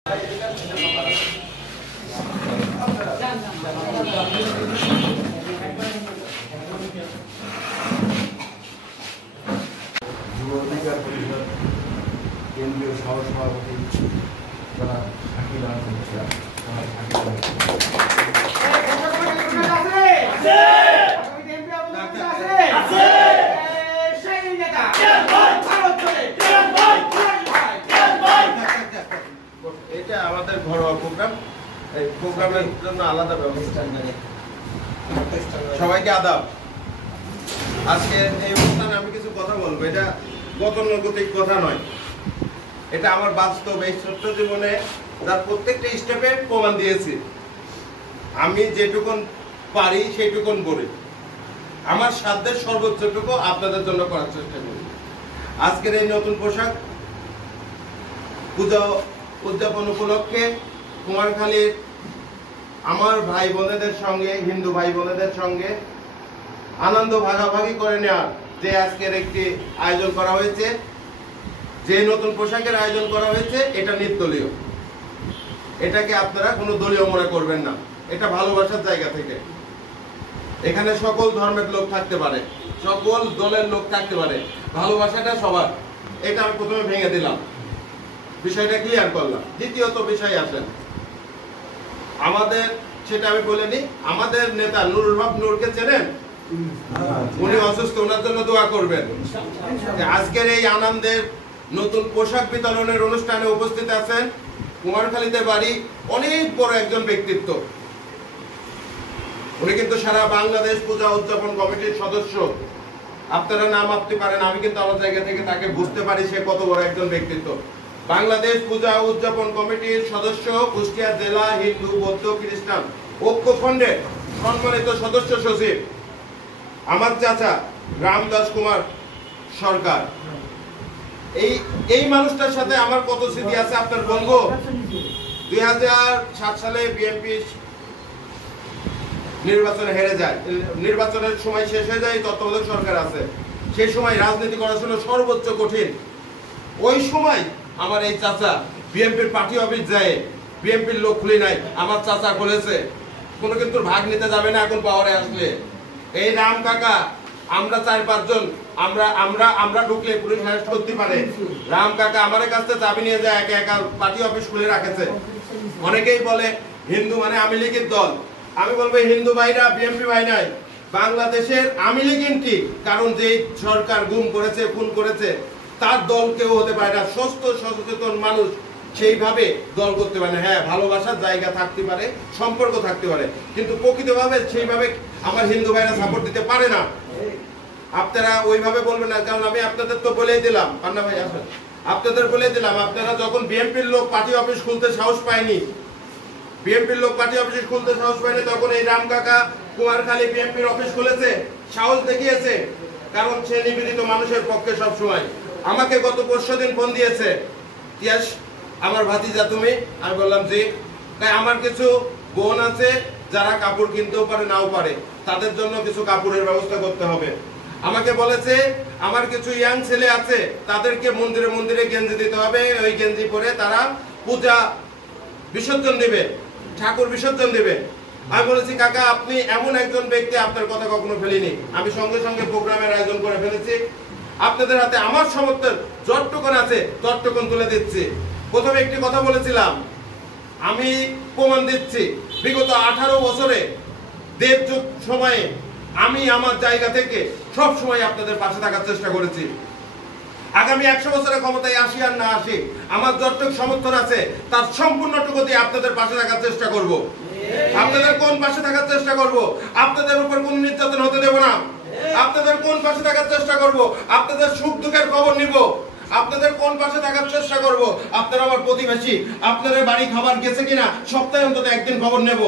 যুব অধিকার পরিষদ কেন্দ্রীয় সহসভাপতি যারা শাকিল আহমেদ এটা আমাদের ঘরোয়া প্রোগ্রাম, এই প্রোগ্রামের জন্য আলাদা ব্যবস্থা। সবাইকে আদাব। আজকে এই অনুষ্ঠানে আমি কিছু কথা বলবো, এটা গতানুগতিক কথা নয়, এটা আমার বাস্তব এই ছোট্ট জীবনে তার প্রত্যেকটা স্টেপে প্রমাণ দিয়েছি। আমি যেটুকুন পারি সেইটুকুন করি, আমার সাধ্যের সর্বোচ্চটুকু আপনাদের জন্য করার চেষ্টা করি। আজকের এই নতুন পোশাক পূজা উদযাপন উপলক্ষে কুমারখালীর আমার ভাই বোনেদের সঙ্গে, হিন্দু ভাই বোনেদের সঙ্গে আনন্দ ভাগাভাগি করে নেওয়ার যে আজকের একটি আয়োজন করা হয়েছে, যে নতুন পোশাকের আয়োজন করা হয়েছে, এটা নির্দলীয়। এটাকে আপনারা কোনো দলীয় মনে করবেন না, এটা ভালোবাসার জায়গা থেকে। এখানে সকল ধর্মের লোক থাকতে পারে, সকল দলের লোক থাকতে পারে, ভালোবাসাটা সবার। এটা আমি প্রথমে ভেঙে দিলাম, বিষয়টা ক্লিয়ার করলাম। দ্বিতীয়ত বিষয় আসেন, আমাদের সেটা আমি বলিনি, আমাদের নেতা নুরুল হক নূরকে চেনেন? উনি অসুস্থ, ওনার জন্য দোয়া করবেন। আজকের এই আনন্দের নতুন পোশাক বিতরণের অনুষ্ঠানে উপস্থিত আছেন কুমারখালীতে বাড়ি অনেক বড় একজন ব্যক্তিত্ব। উনি কিন্তু সারা বাংলাদেশ পূজা উদযাপন কমিটির সদস্য। আপনারা নাম ভাবতে পারেন, আমি কিন্তু আমার জায়গা থেকে তাকে বুঝতে পারি সে কত বড় একজন ব্যক্তিত্ব। বাংলাদেশ পূজা উদযাপন কমিটির সদস্য, কুষ্টিয়া জেলা হিন্দু বৌদ্ধ খ্রিস্টান ঐক্যফ্রন্টের সম্মানিত সদস্য সচিব আমার চাচা রামদাস কুমার সরকার। এই মানুষটার সাথে আমার কত স্মৃতি আছে আপনার বলবো। 2007 সালে বিএনপি নির্বাচনে হেরে যায়, নির্বাচনের সময় শেষ হয়ে যায়, তত্ত্বাবধায়ক সরকার আছে। সেই সময় রাজনীতি করা ছিল সর্বোচ্চ কঠিন। ওই সময় আমার এই চাচা বিএনপির পার্টি অফিস যায়, বিএনপির লোক খুলি নাই, আমার চাচা খুলেছে। কোনো কিন্তু ভাগ নিতে যাবে না এখন পাওয়ারে আসলে। এই রাম কাকা, আমরা 4-5 জন, আমরা ঢুকলে পুলিশ অ্যারেস্ট করতে পারে। রাম কাকা আমার কাছে চাবি নিয়ে যায়, একা একা পার্টি অফিস খুলে রাখেছে। অনেকেই বলে হিন্দু মানে আওয়ামী লীগের দল। আমি বলবো হিন্দু ভাইরা বিএনপি ভাই নাই, বাংলাদেশের আওয়ামী লীগের কি, কারণ যে সরকার গুম করেছে, খুন করেছে, তার দল কেউ হতে পারে না। সুস্থ সচেতন মানুষ সেইভাবে দল করতে পারে না। হ্যাঁ, ভালোবাসার জায়গা থাকতে পারে, সম্পর্ক থাকতে পারে, কিন্তু প্রকৃতভাবে সেইভাবে আমার হিন্দু ভাইরা সাপোর্ট দিতে পারে না। আপনারা ওইভাবে বলবেন না, কারণ আমি আপনাদের তো বলেই দিলাম, পান্না ভাই আসেন, আপনাদের বলে দিলাম, আপনারা যখন বিএনপির লোক পার্টি অফিস খুলতে সাহস পায়নি, তখন এই রাম কাকা কুমারখালী বিএনপির অফিস খুলেছে, সাহস দেখিয়েছে, কারণ সে নিবেদিত মানুষের পক্ষে সব সময়। আমাকে গত 5 দিন ফোন দিয়েছে, তিয়াস আমার ভাতিজা তুমি? আমি বললাম জি। তাই আমার কিছু বোন আছে যারা কাপড় কিনতেও পারে নাও পারে, তাদের জন্য কিছু কাপড়ের ব্যবস্থা করতে হবে। আমাকে বলেছে আমার কিছু ইয়াং ছেলে আছে, তাদেরকে মন্দিরে মন্দিরে গেঞ্জি দিতে হবে, ওই গেঞ্জি পরে তারা পূজা বিসর্জন দিবে, ঠাকুর বিসর্জন দিবে। আমি বলেছি কাকা আপনি এমন একজন ব্যক্তি, আপনার কথা কখনো ফেলিনি। আমি সঙ্গে সঙ্গে প্রোগ্রামের আয়োজন করে ফেলেছি, আপনাদের হাতে আমার সমর্থন যতটুকুন আছে ততটুকুন তুলে দিচ্ছি। প্রথমে একটি কথা বলেছিলাম, আমি প্রমাণ দিচ্ছি, বিগত 18 বছরে দেড় যুগ সময়ে আমি আমার জায়গা থেকে সব সময় আপনাদের পাশে থাকার চেষ্টা করেছি। আগামী 100 বছরে ক্ষমতায় আসি আর না আসি, আমার যতটুকু সমর্থন আছে তার সম্পূর্ণটুকু দিয়ে আপনাদের পাশে থাকার চেষ্টা করব। আপনাদের কোন পাশে থাকার চেষ্টা করব? আপনাদের উপর কোন নির্যাতন হতে দেব না। আপনাদের কোন পাশে থাকার চেষ্টা করব? আপনাদের সুখ দুঃখের খবর নিব। আপনাদের কোন পাশে থাকার চেষ্টা করব? আপনারা আমার প্রতিবেশী, আপনাদের বাড়ি খাবার গেছে কিনা সপ্তাহে অন্তত একদিন খবর নেব।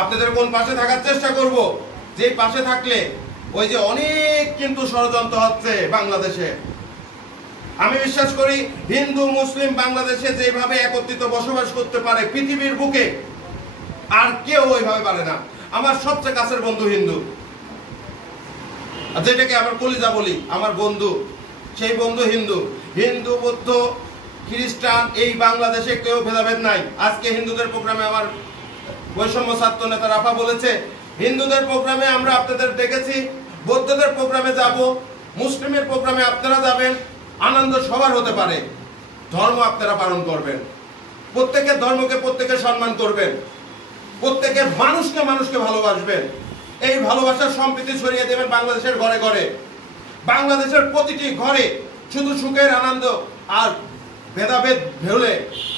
আপনাদের কোন পাশে থাকার চেষ্টা করব? যে পাশে থাকলে ওই যে অনেক কিন্তু ষড়যন্ত্র হচ্ছে বাংলাদেশে। আমি বিশ্বাস করি হিন্দু মুসলিম বাংলাদেশে যেভাবে একত্রিত বসবাস করতে পারে পৃথিবীর বুকে আর কেউ ওইভাবে পারে না। আমার সবচেয়ে কাছের বন্ধু হিন্দু, যেটাকে আমার কলিজা বলি, আমার বন্ধু, সেই বন্ধু হিন্দু। হিন্দু বৌদ্ধ খ্রিস্টান এই বাংলাদেশে কেউ ভেদাভেদ নাই। আজকে হিন্দুদের প্রোগ্রামে আমার বৈষম্য ছাত্র নেতা রাফা বলেছে, হিন্দুদের প্রোগ্রামে আমরা আপনাদের ডেকেছি, বৌদ্ধদের প্রোগ্রামে যাব, মুসলিমের প্রোগ্রামে আপনারা যাবেন, আনন্দ সবার হতে পারে, ধর্ম আপনারা পালন করবেন, প্রত্যেকের ধর্মকে প্রত্যেকে সম্মান করবেন, প্রত্যেকের মানুষকে ভালোবাসবেন, এই ভালোবাসার সম্প্রীতি ছড়িয়ে দেবেন বাংলাদেশের ঘরে ঘরে। বাংলাদেশের প্রতিটি ঘরে শুধু সুখের আনন্দ আর ভেদাভেদ ভুলে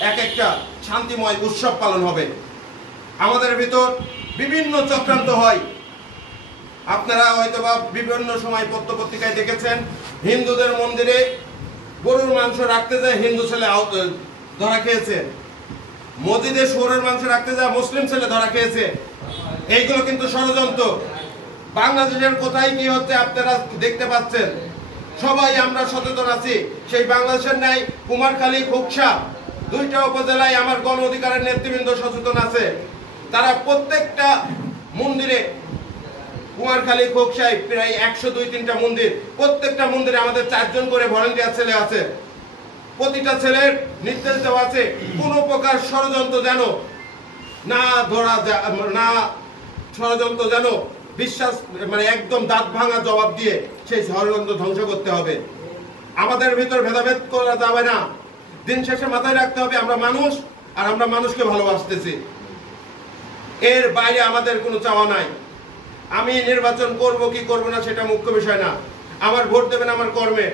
এক একটা শান্তিময় উৎসব পালন হবে। আমাদের ভিতর বিভিন্ন চক্রান্ত হয়, আপনারা হয়তোবা বিভিন্ন সময় পত্রপত্রিকায় দেখেছেন, হিন্দুদের মন্দিরে গরুর মাংস রাখতে যায় হিন্দু ছেলে ধরা খেয়েছে, মসজিদে শুয়োরের মাংস রাখতে যায় মুসলিম ছেলে ধরা খেয়েছে। এইগুলো কিন্তু ষড়যন্ত্র। বাংলাদেশের কোথায় কি হচ্ছে আপনারা দেখতে পাচ্ছেন। সবাই আমরা সচেতন আছি। সেই বাংলাদেশের ন্যায় কুমারখালী, খোকসা দুইটা উপজেলায় আমার গণ অধিকারের নেতৃবৃন্দ সচেতন আছে। তারা প্রত্যেকটা মন্দিরে, কুমারখালী, খোকসায় প্রায় 102-3টা মন্দির, প্রত্যেকটা মন্দিরে আমাদের 4 জন করে ভলান্টিয়ার ছেলে আছে। প্রতিটা ছেলের নির্দেশ দেওয়া আছে কোনো প্রকার ষড়যন্ত্র যেন না ধরা যায়, না ষড়যন্ত্র যেন বিশ্বাস মানে একদম দাঁত ভাঙা জবাব দিয়ে সেই ষড়যন্ত্র ধ্বংস করতে হবে। আমাদের ভিতর ভেদাভেদ করা যাবে না। দিন শেষে মাথায় রাখতে হবে আমরা মানুষ, আর আমরা মানুষকে ভালোবাসতেছি, এর বাইরে আমাদের কোনো চাওয়া নাই। আমি নির্বাচন করব কি করব না সেটা মুখ্য বিষয় না, আমার ভোট দেবেন আমার কর্মে।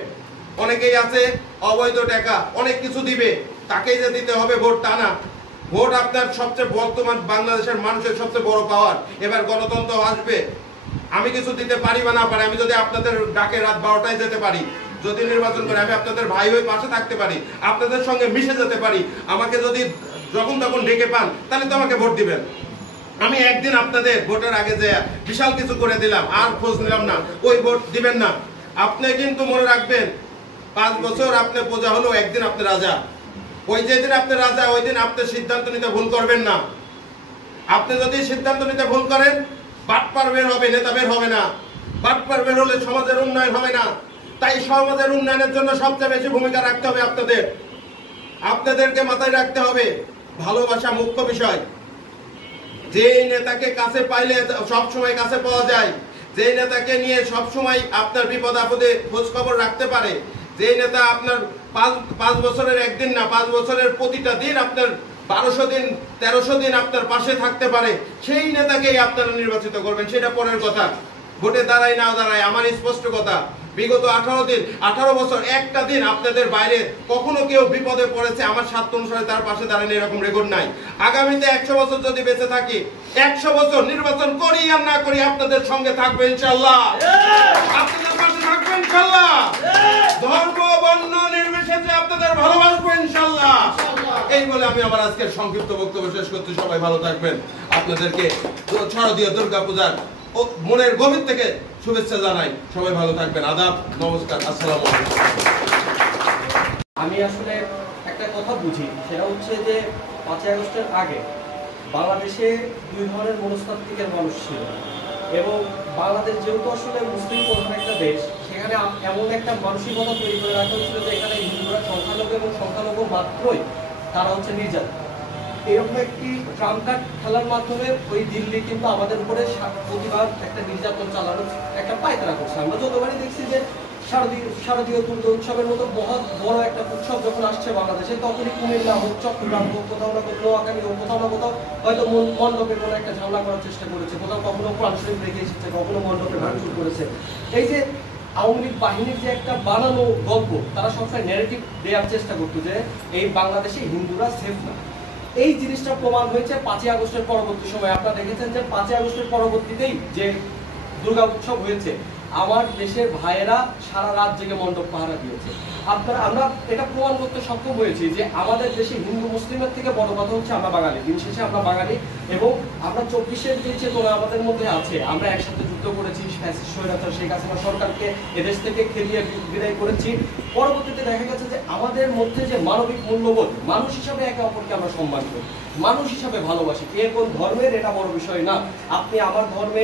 অনেকেই আছে অবৈধ টাকা অনেক কিছু দিবে, তাকেই যে দিতে হবে ভোট তা না। ভোট আপনার সবচেয়ে বর্তমান বাংলাদেশের মানুষের সবচেয়ে বড় পাওয়ার। এবার গণতন্ত্র আসবে, আমি কিছু দিতে পারি বা না পারি, আমি যদি আপনাদের ডাকে রাত 12টায় যেতে পারি, যদি নির্বাচন করে আমি আপনাদের ভাই হয়ে পাশে থাকতে পারি, আপনাদের সঙ্গে মিশে যেতে পারি, আমাকে যদি যখন তখন ডেকে পান তাহলে তো আমাকে ভোট দিবেন। আমি একদিন আপনাদের ভোটের আগে যে বিশাল কিছু করে দিলাম আর খোঁজ নিলাম না, ওই ভোট দিবেন না। আপনি কিন্তু মনে রাখবেন 5 বছর আপনি প্রজা হলো, একদিন আপনি রাজা। ওই যেদিন আপনি রাজা ওই দিন আপনি সিদ্ধান্ত নিতে ভুল করবেন না। আপনি যদি সিদ্ধান্ত নিতে ভুল করেন বাটপার বের হবে, নেতা বের হবে না। বাটপার বের হলে সমাজের উন্নয়ন হবে না। তাই সমাজের উন্নয়নের জন্য সবচেয়ে বেশি ভূমিকা রাখতে হবে আপনাদেরকে মাথায় রাখতে হবে ভালোবাসা মুখ্য বিষয়। যে নেতাকে কাছে পাইলে সব সময় কাছে পাওয়া যায়, যে নেতাকে নিয়ে সব সময় আপনার বিপদ আপদে খোঁজ খবর রাখতে পারে, যে নেতা আপনার 5 বছরের একদিন না 5 বছরের প্রতিটা দিন আপনার 1200 দিন 1300 দিন আপনার পাশে থাকতে পারে, সেই নেতাকেই আপনারা নির্বাচিত করবেন। সেটা পরের কথা, ভোটে দাঁড়ায় না দাঁড়ায় আমার স্পষ্ট কথা। বিগত 18 বছর একটা দিন আপনাদের বাইরে কখনো কেউ বিপদে পড়েছে আমার স্বার্থ অনুসারে তার পাশে দাঁড়ানো এরকম রেকর্ড নাই। আগামীতে 100 বছর যদি বেঁচে থাকি, 100 বছর নির্বাচন করি আর না করি আপনাদের সঙ্গে থাকবে ইনশাআল্লাহ, আপনাদের পাশে থাকবে ইনশাআল্লাহ, ধর্ম বর্ণ নির্বিশেষে আপনাদের ভালোবাসবো ইনশাআল্লাহ। এই বলে আমি আমার আজকের সংক্ষিপ্ত বক্তব্য শেষ করতে, সবাই ভালো থাকবেন। আপনাদেরকে শারদীয় দুর্গা পূজার মনের গভীর থেকে শুভেচ্ছা জানাই। সবাই ভালো থাকবেন। আদাব, নমস্কার, আসসালামু আলাইকুম। আমি আসলে একটা কথা বুঝি, সেটা হচ্ছে যে 5ই আগস্টের আগে বাংলাদেশে 2 ধরনের মনস্তাত্ত্বিকের মানুষ ছিল, এবং বাংলাদেশ যেহেতু আসলে মুসলিম প্রধান একটা দেশ, সেখানে এমন একটা মানসিকতা তৈরি করে রাখা হয়েছিল যে এখানে হিন্দুরা সংখ্যালঘু এবং সংখ্যালঘু মাত্রই তারা হচ্ছে নির্যাতন। এরকম একটি ট্রাম্প কার্ড খেলার মাধ্যমে ওই দিল্লি কিন্তু আমাদের উপরে প্রতিবার একটা নির্যাতন চালানোর একটা পায়তারা করছে। আমরা যতবারই দেখছি যে শারদীয় দুর্গা উৎসবের মতো বড় একটা উৎসব যখন আসছে বাংলাদেশে, তখনই কুমিল্লা হোক, চট্টগ্রাম হোক, কোথাও না কোথাও নোয়াখালী হোক, কোথাও না কোথাও হয়তো মণ্ডপে কোনো একটা ঝামেলা করার চেষ্টা করেছে, কোথাও কখনো কোরআন শরীফ রেখে এসেছে, কখনো মণ্ডপে ভাঙচুর করেছে। এই যে আওয়ামী লীগ বাহিনীর যে একটা বানানো গল্প, তারা সবসময় ন্যারেটিভ দেওয়ার চেষ্টা করতো যে এই বাংলাদেশে হিন্দুরা সেফ না। এই জিনিসটা প্রমাণ হয়েছে 5ই আগস্টের পরবর্তী সময়। আপনারা দেখেছেন যে 5ই আগস্টের পরবর্তীতেই যে দুর্গা উৎসব হয়েছে, আমার দেশের ভাইয়েরা সারা রাত জেগে মণ্ডপ পাহারা দিয়েছে। আমরা এটা প্রমাণ করতে সক্ষম হয়েছি যে আমাদের দেশে হিন্দু মুসলিমের থেকে বড় কথা হচ্ছে আমরা বাঙালি। দিন শেষে আমরা বাঙালি, এবং আমরা 24-এর যে চেতনা আমাদের মধ্যে আছে, আমরা একসাথে যুদ্ধ করেছি, ফ্যাসিস্ট স্বৈরাচার শেখ হাসিনা সরকারকে এদেশ থেকে খেলিয়ে বিদায় করেছি। পরবর্তীতে দেখা গেছে যে আমাদের মধ্যে যে মানবিক মূল্যবোধ, মানুষ হিসাবে একে অপরকে আমরা সম্মান করি, মানুষ হিসাবে ভালোবাসি। কে কোন ধর্মের এটা বড় বিষয় না। আপনি আমার ধর্মে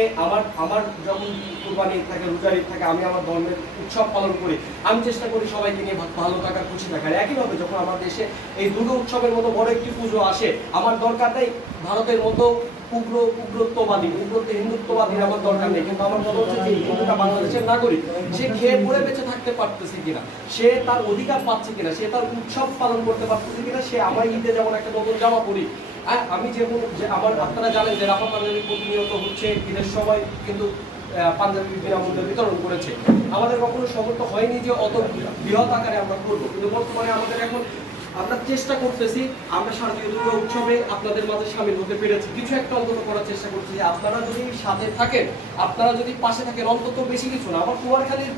আমার যখন কুরবানি থাকে, রোজার ঈদ থাকে, আমি আমার ধর্মের উৎসব পালন করি, আমি চেষ্টা করি সবাইকে নিয়ে ভালো থাকার, খুশি থাকার। একইভাবে যখন আমার দেশে এই দুর্গা উৎসবের মতো বড় একটি পুজো আসে, আমার দরকার নেই ভারতের মতো উগ্রত্ববাদী হিন্দুত্ববাদীর আমার দরকার নেই, কিন্তু আমার কথা হচ্ছে যে হিন্দুটা বাংলাদেশের নাগরিক, সে খেয়ে পড়ে বেঁচে থাকতে পারতেছে কিনা, সে তার অধিকার পাচ্ছে কিনা, সে তার উৎসব পালন করতে পারতেছে কিনা, সে আমার ঈদে যেমন একটা নতুন জামা পরি, আমি যেমন যে আমার আপনারা জানেন যে রাফা পাঞ্জাবি প্রতিনিয়ত হচ্ছে, ঈদের সময় কিন্তু পাঞ্জাবি বিনামূল্যে বিতরণ করেছে। আমাদের কখনো সমর্থ হয়নি যে অত বৃহৎ আকারে আমরা করবো, কিন্তু বর্তমানে আমাদের এখন আমরা চেষ্টা করতেছি, আমরা শারদীয় দুর্গা উৎসবে আপনাদের মাঝে সামিল হতে পেরেছি, কিছু একটা অন্তত করার চেষ্টা করছি যে আপনারা যদি সাথে থাকেন, আপনারা যদি পাশে থাকেন, অন্তত বেশি কিছু না, আমার কুমারখালীর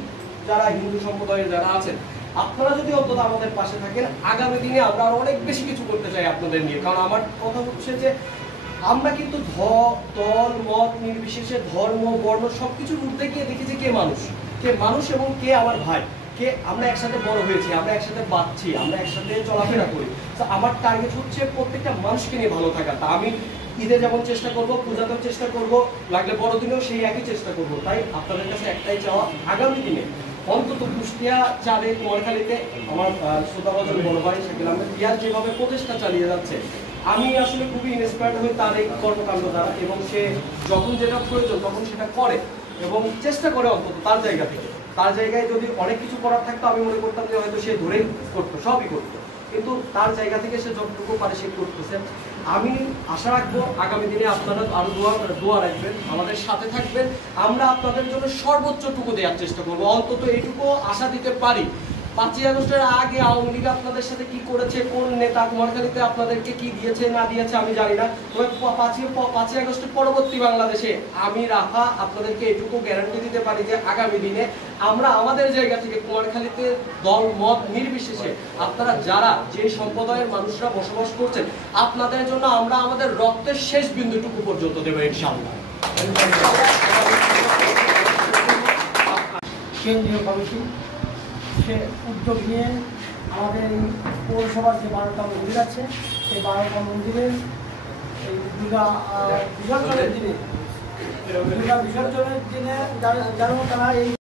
যারা হিন্দু সম্প্রদায়ের যারা আছেন, আপনারা যদি অন্তত আমাদের পাশে থাকেন, আগামী দিনে আমরা আরো অনেক বেশি কিছু করতে চাই আপনাদের নিয়ে। কারণ আমার কথা হচ্ছে যে আমরা কিন্তু দল মত নির্বিশেষে, ধর্ম বর্ণ সবকিছুর ঊর্ধ্বে গিয়ে দেখি যে কে মানুষ এবং কে আমার ভাই, কে আমরা একসাথে বড় হয়েছি, আমরা একসাথে বাঁচছি, আমরা একসাথে চলাফেরা করি। আমার টার্গেট হচ্ছে প্রত্যেকটা মানুষকে নিয়ে ভালো থাকা। তা আমি ঈদে যেমন চেষ্টা করব, পূজাতেও চেষ্টা করব, লাগলে বড়দিনেও সেই একই চেষ্টা করব। তাই আপনাদের কাছে একটাই চাওয়া, আগামী দিনে অন্তত কুষ্টিয়া চাঁদে কুমারখালীতে আমার শ্রোতাবাদন বড় ভাই শাকিল আহমেদ পিয়াজ যেভাবে প্রচেষ্টা চালিয়ে যাচ্ছে, আমি আসলে খুবই ইন্সপায়ার্ড হই তার এই কর্মকাণ্ড দ্বারা, এবং সে যখন যেটা প্রয়োজন তখন সেটা করে এবং চেষ্টা করে অন্তত তার জায়গা থেকে। তার জায়গায় যদি অনেক কিছু করার থাকতো আমি মনে করতাম যে হয়তো সে ধরেই করতো, সবই করতো, কিন্তু তার জায়গা থেকে সে যতটুকু পারে সে করতেছে। আমি আশা রাখবো আগামী দিনে আপনারা আরো দোয়া রাখবেন, আমাদের সাথে থাকবেন, আমরা আপনাদের জন্য সর্বোচ্চটুকু দেওয়ার চেষ্টা করবো। অন্তত এইটুকু আশা দিতে পারি, 5ই আগস্টের আগে আওয়ামী লীগ আপনাদের সাথে কি করেছে, কোন নেতা কুমারখালীতে আপনাদেরকে কি দিয়েছে না দিয়েছে আমি জানি না, তবে 5ই আগস্টের পরবর্তী বাংলাদেশে আমি রাফা আপনাদেরকে এটুকু গ্যারান্টি দিতে পারি যে আগামী দিনে আমরা আমাদের জায়গা থেকে কুমারখালীতে দল মত নির্বিশেষে আপনারা যারা যে সম্প্রদায়ের মানুষরা বসবাস করছেন, আপনাদের জন্য আমরা আমাদের রক্তের শেষ বিন্দুটুকু পর্যন্ত দেবো ইনশাআল্লাহ। কেন্দ্রীয় কমিটি সে উদ্যোগ নিয়ে আমাদের এই পৌরসভার যে 12টা মন্দির আছে, সেই 12টা মন্দিরের এই দুর্গা বিসর্জনের দিনে যারা তারা এই